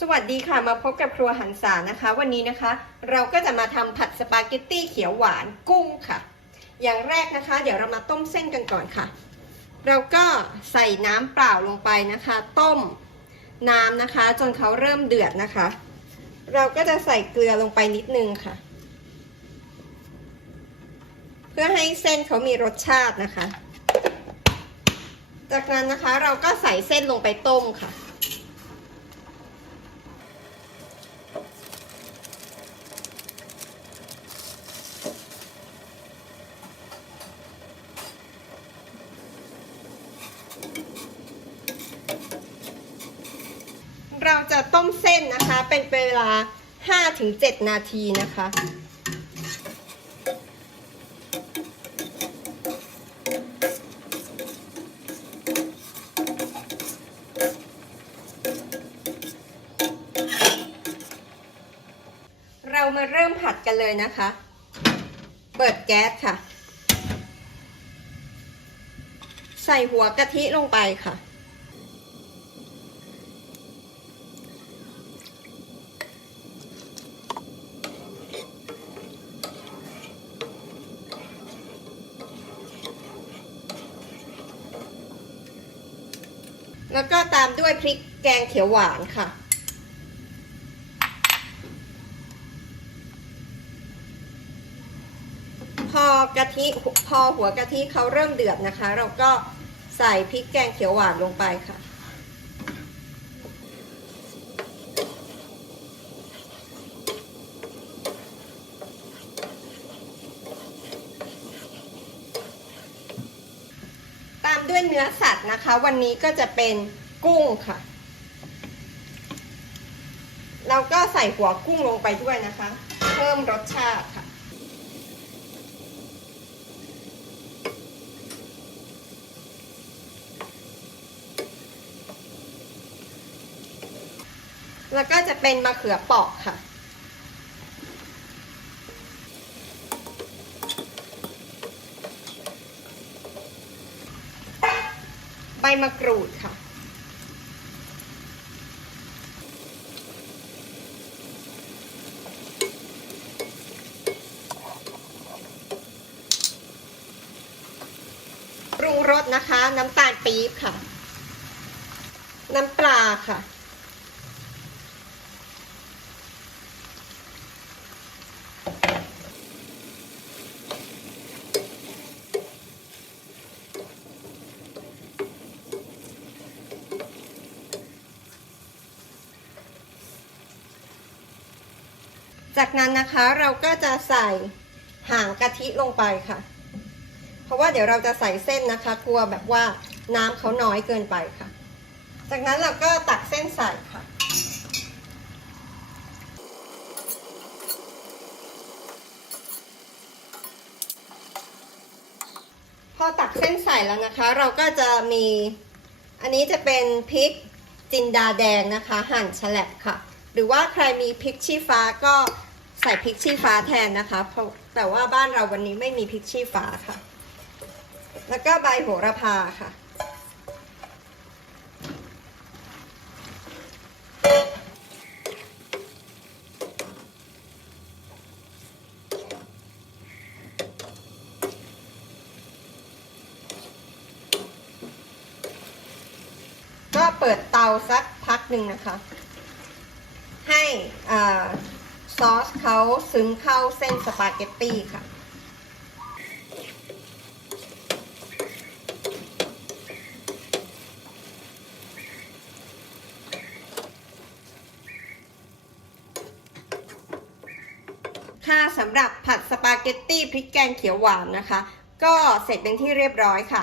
สวัสดีค่ะมาพบกับครัวหันษานะคะ วันนี้นะคะ เราก็จะมาทำผัดสปาเกตตี้เขียวหวานกุ้งค่ะ อย่างแรกนะคะ เดี๋ยวเรามาต้มเส้นกันก่อนค่ะ เราก็ใส่น้ำเปล่าลงไปนะคะ ต้มน้ำนะคะ จนเขาเริ่มเดือดนะคะ เราก็จะใส่เกลือลงไปนิดนึงค่ะ เพื่อให้เส้นเขามีรสชาตินะคะ จากนั้นนะคะเราก็ใส่เส้นลงไปต้มค่ะ เราจะต้มเส้นนะคะ เป็นเวลา 5-7 นาทีนะคะเรามาเริ่มผัดกันเลยนะคะ เปิดแก๊สค่ะ ใส่หัวกะทิลงไปค่ะ แล้วก็ตามด้วยพริกแกงเขียวหวานค่ะ พอกะทิพอหัวกะทิเขาเริ่มเดือดนะคะ เราก็ใส่พริกแกงเขียวหวานลงไปค่ะ ด้วยเนื้อสัตว์นะคะ วันนี้ก็จะเป็นกุ้งค่ะ เราก็ใส่หัวกุ้งลงไปด้วยนะคะ เพิ่มรสชาติค่ะแล้วก็จะเป็นมะเขือเปอกค่ะ มะกรูดค่ะปรุงรสนะคะ น้ำตาลปี๊บค่ะ น้ำปลาค่ะ จากนั้นนะคะเราก็จะใส่หางกะทิลงไปค่ะ เพราะว่าเดี๋ยวเราจะใส่เส้นนะคะ กลัวแบบว่าน้ำเขาน้อยเกินไปค่ะ จากนั้นเราก็ตักเส้นใส่ค่ะพอตักเส้นใส่แล้วนะคะ เราก็จะมี อันนี้จะเป็นพริกจินดาแดงนะคะ หั่นแฉลบค่ะ หรือว่าใครมีพริกชี้ฟ้าก็ใส่พริกชี้ฟ้าแทนนะคะเพราะแต่ว่าบ้านเราวันนี้ไม่มีพริกชี้ฟ้าค่ะ แล้วก็ใบโหระพาค่ะ ก็เปิดเตาสักพักหนึ่งนะคะ ซอสเขาซึมเข้าเส้นสปาเกตตี้ค่ะ ค่ะสำหรับผัดสปาเกตตี้พริกแกงเขียวหวานนะคะ ก็เสร็จเป็นที่เรียบร้อยค่ะ